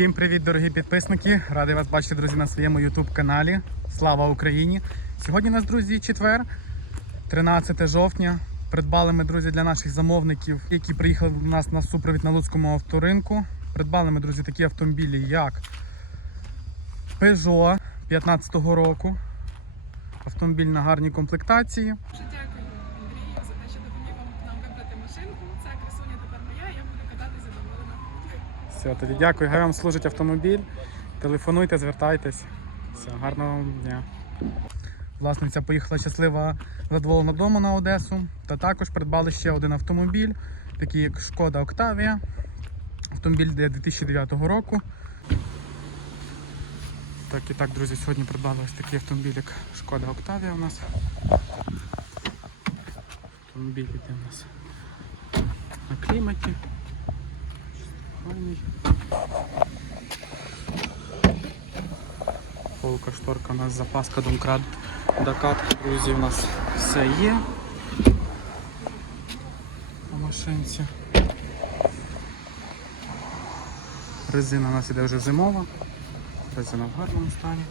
Всім привіт, дорогі підписники! Радий вас бачити, друзі, на своєму YouTube каналі. Слава Україні! Сьогодні у нас, друзі, четвер, 13 жовтня. Придбали ми, друзі, для наших замовників, які приїхали до нас на супровід на Луцькому авторинку. Придбали ми, друзі, такі автомобілі, як Peugeot 15-го року. Автомобіль на гарній комплектації. Дякую Все, тоді дякую. Хай вам служить автомобіль. Телефонуйте, звертайтесь. Все, гарного вам дня. Власниця поїхала щаслива задоволена додому на Одесу. Та також придбали ще один автомобіль, такий як Шкода Октавія. Автомобіль для 2009 року. Так і так, друзі, сьогодні придбали ось такий автомобіль, як Шкода Октавія у нас. Автомобіль іде у нас на кліматі. Полка шторка у нас запаска домкрат докат. Друзі, у нас все є по машинці. Резина у нас іде вже зимова. Резина в гарному стані.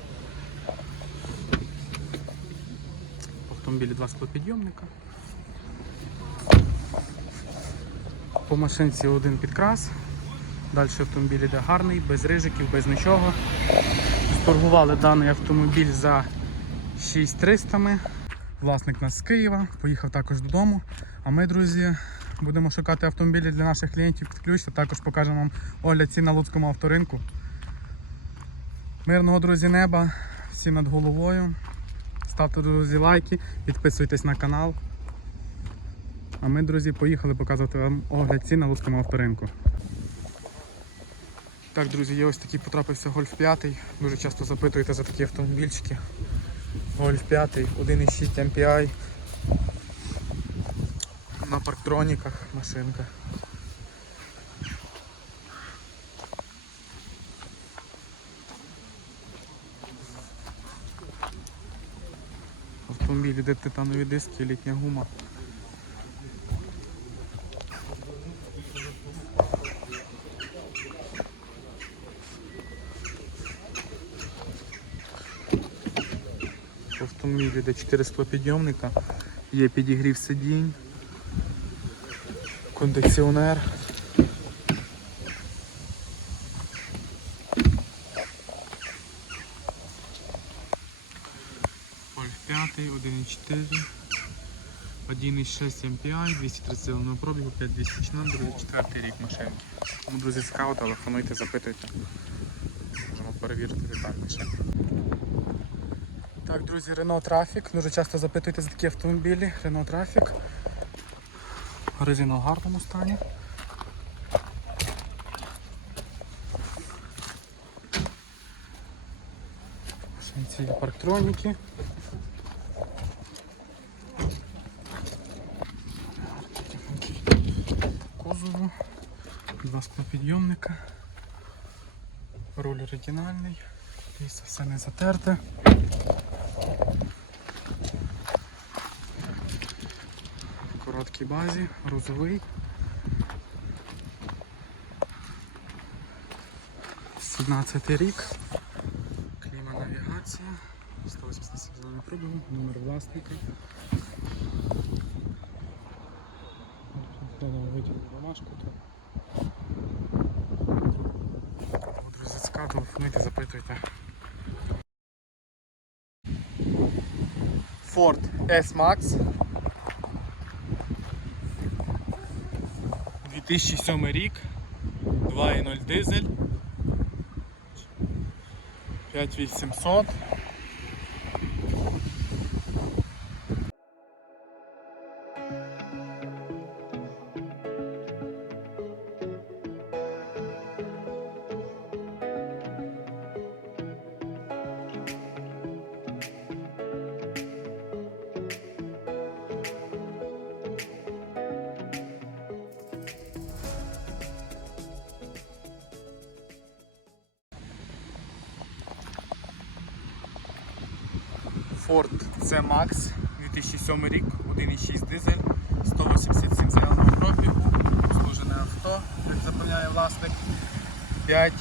В автомобілі два склопідйомника. По машинці один підкрас. Далі автомобіль іде гарний, без рижиків, без нічого. Торгували даний автомобіль за 6300. Власник нас з Києва, поїхав також додому. А ми, друзі, будемо шукати автомобілі для наших клієнтів під також покажемо вам огляд цін на Луцькому авторинку. Мирного, друзі, неба, всім над головою. Ставте, друзі, лайки, підписуйтесь на канал. А ми, друзі, поїхали показувати вам огляд цін на Луцькому авторинку. Так, друзі, є ось такий потрапився Гольф 5. Дуже часто запитуєте за такі автомобільчики. Гольф 5, 1,6 MPI. На парктроніках машинка. Автомобіль іде титанові диски, літня гума. В автомобілі йде 4 склопідйомника, є підігрів сидінь, кондиціонер. Гольф 5, 1.4, 1.6 MPI, 230 пробігу, 5200 на другий, четвертий рік машинки. Тому, друзі, цікаво, телефонуйте, запитуйте. Можемо перевірити детальніше. Так, друзі, Renault Traffic. Дуже часто запитуєте за такі автомобілі. Renault Traffic. Резина в гарному стані. Машинці парктроніки. Кузову. Два склопідйомника. Руль оригінальний. Дивіться, все не затерте. Короткій базі, грузовий. Сімнадцятий рік. Кліма навігація. 187 зеленого пробігу, номер власника. Витягнув бумажку тут. Друзі, цікаво, телефонуйте, запитуйте. Ford S-Max 2007 рік. 2.0 дизель. 5800 Ford C-Max 2007 рік, 1.6 дизель, 187 зеленого пробігу, служене авто, як запевняє власник, 5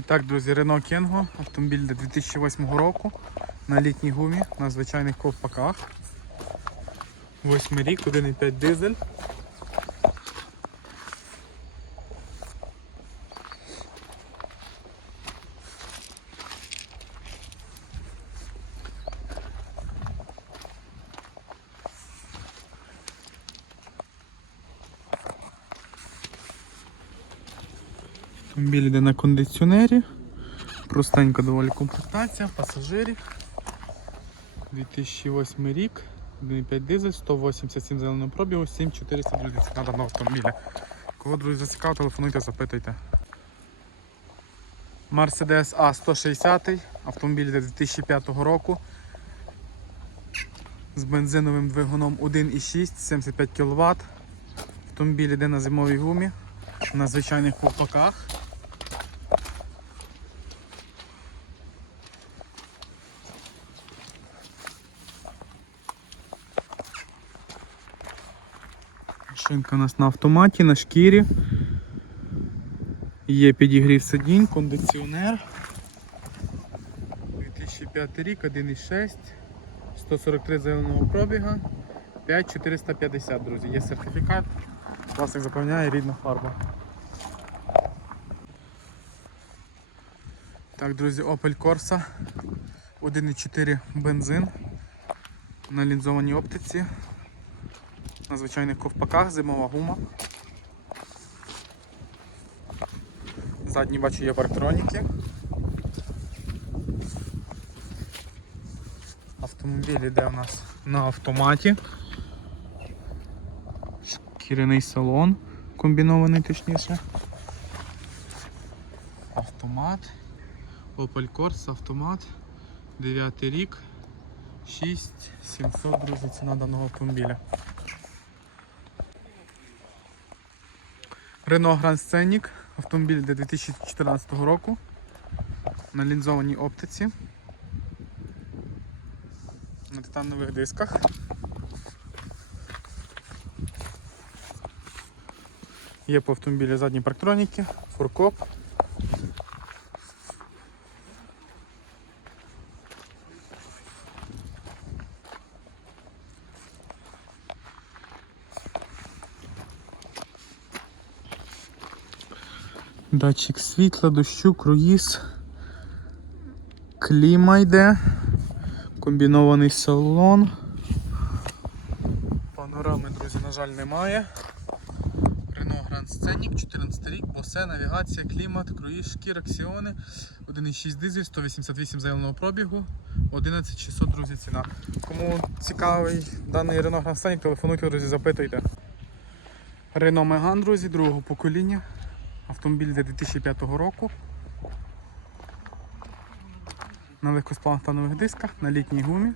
І так, друзі, Renault Кенго, автомобіль 2008 року на літній гумі, на звичайних ковпаках. Восьмий рік, 1,5 дизель. Автомобіль йде на кондиціонері. Простенька доволі комплектація, пасажирів. 2008 рік, 1,5 дизель, 187 зеленого пробігу, 7400 друзі, ціна даного автомобіля. Кого, друзі, зацікав, телефонуйте, запитуйте. Mercedes A160, автомобіль йде 2005 року. З бензиновим двигуном 1,6, 75 кВт. Автомобіль йде на зимовій гумі, на звичайних ковпаках. Шинка у нас на автоматі, на шкірі. Є підігрів сидінь, кондиціонер. 2005 рік, 1,6, 143 зеленого пробіга, 5450, друзі. Є сертифікат. Власник запевняє рідна фарба. Так, друзі, Opel Corsa. 1,4 бензин на лінзованій оптиці на звичайних ковпаках, зимова гума. Задні бачу є парктроніки. Автомобіль йде у нас на автоматі. Шкіряний салон, комбінований точніше. Автомат. Opel Corsa автомат. 9 рік. 6700, друзі, ціна даного автомобіля. Renault Grand Scenic, автомобіль для 2014 року на лінзованій оптиці. На титанових дисках. Є по автомобілі задні парктроніки, фуркоп. Датчик світла, дощу, круїз. Кліма йде. Комбінований салон. Панорами, друзі, на жаль, немає. Renault Grand Scenic, 14 рік, босе, навігація, клімат, круїз, шкіра, аксіони, 1,6 дизель, 188 заявленого пробігу, 11600, друзі, ціна. Кому цікавий даний Renault Grand Scenic, телефонуйте, друзі, запитуйте. Renault Megane, друзі, другого покоління. Автомобіль для 2005 року. На легкосплавтанових дисках, на літній гумі,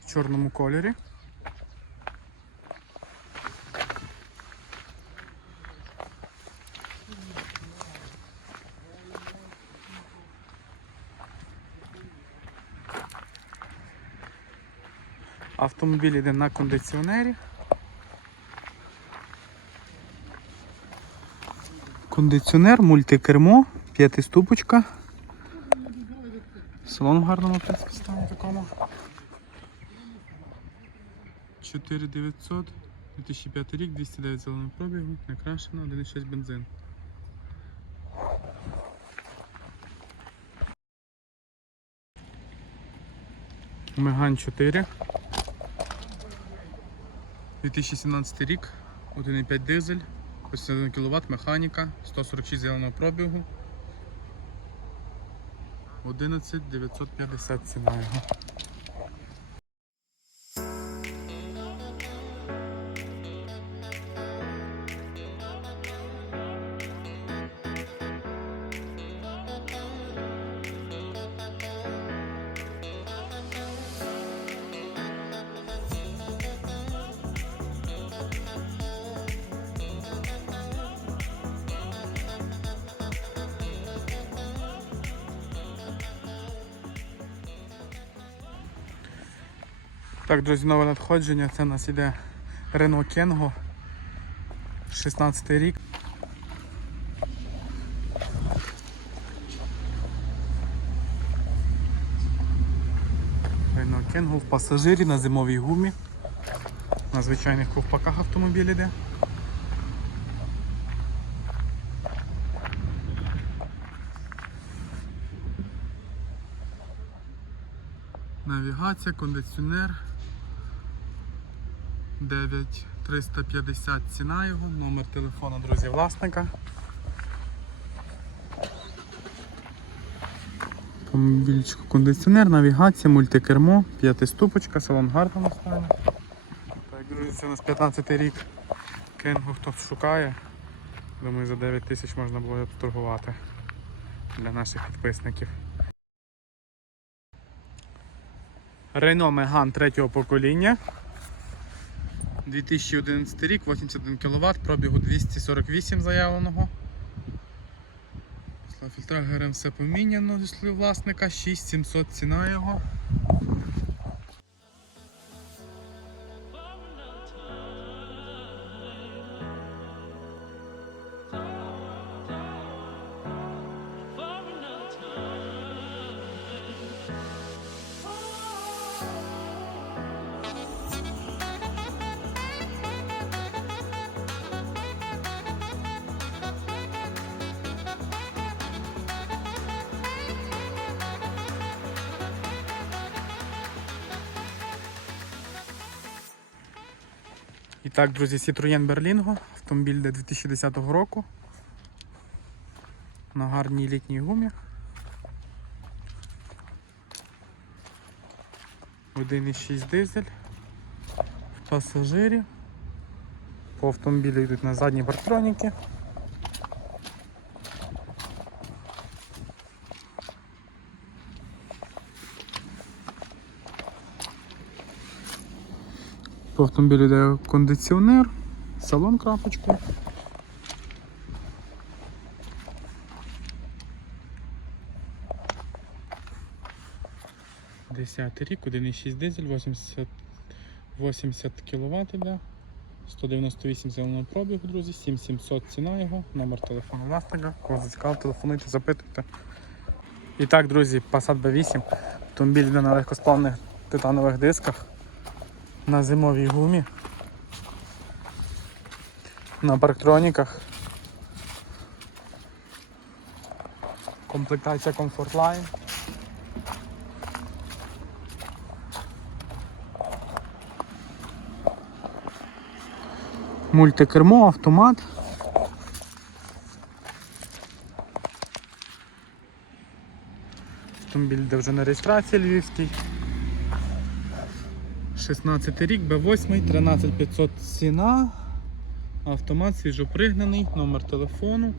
в чорному кольорі. Автомобіль йде на кондиціонері. Кондиціонер, мультикермо, п'ятиступочка. Салон в гарному принципі, стані такому. 4900, 2005 рік, 209 зеленого пробігу, накрашено, 1,6 бензин. Меган 4. 2017 рік, 1,5 дизель. 81 кВт, механіка, 146 зеленого пробігу. 11 950 ціна його. Так, друзі, нове надходження. Це у нас іде Renault Kengo. 16 рік. Renault Kengo в пасажирі на зимовій гумі. На звичайних ковпаках автомобіль іде. Навігація, кондиціонер. 9350 ціна його, номер телефона, друзі, власника. Автомобільчик, кондиціонер, навігація, мультикермо, п'ятиступочка, салон в гарному стані. Так, друзі, це у нас 15 рік. Кенгу хто шукає. Думаю, за 9 тисяч можна було торгувати для наших підписників. Renault Megane третього покоління. 2011 рік, 81 кВт, пробігу 248 заявленого. Фільтра ГРМ все поміняно зі власника, 6700 ціна його. І так, друзі, Citroën Berlingo, автомобіль для 2010 року. На гарній літній гумі. 1,6 дизель. Пасажирі. По автомобілю йдуть на задні партроніки. По автомобілю йде кондиціонер, салон крапочкою. Десятий рік, 1,6 дизель, 80, 80 кВт іде. 198 зеленого пробігу, друзі, 7700 ціна його, номер телефону власника. Кого зацікавив, телефонуйте, запитуйте. І так, друзі, Passat B8. Автомобіль йде на легкосплавних титанових дисках на зимовій гумі. На парктроніках. Комплектація Comfort Line. Мультикермо, автомат. Автомобіль де вже на реєстрації львівський. 16 рік, Б8, 13500 ціна. Автомат свіжопригнаний, номер телефону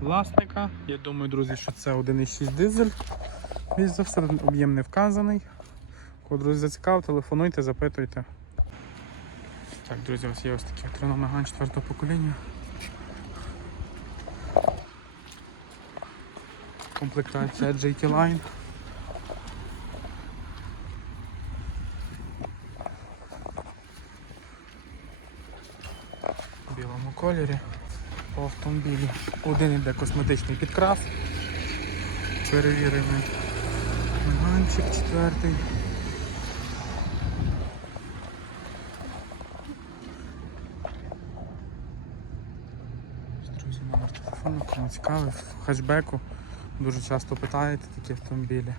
власника. Я думаю, друзі, що це 1,6 дизель. Більш за все, об'єм не вказаний. Кого, друзі, зацікав, телефонуйте, запитуйте. Так, друзі, ось є ось такий от Renault 4 покоління. Комплектація GT Line. Білому кольорі по автомобілі. Один іде косметичний підкрас. Перевірений меганчик четвертий. Друзі, номер телефону, кому цікавий, в хетчбеку. Дуже часто питаєте такі автомобілі.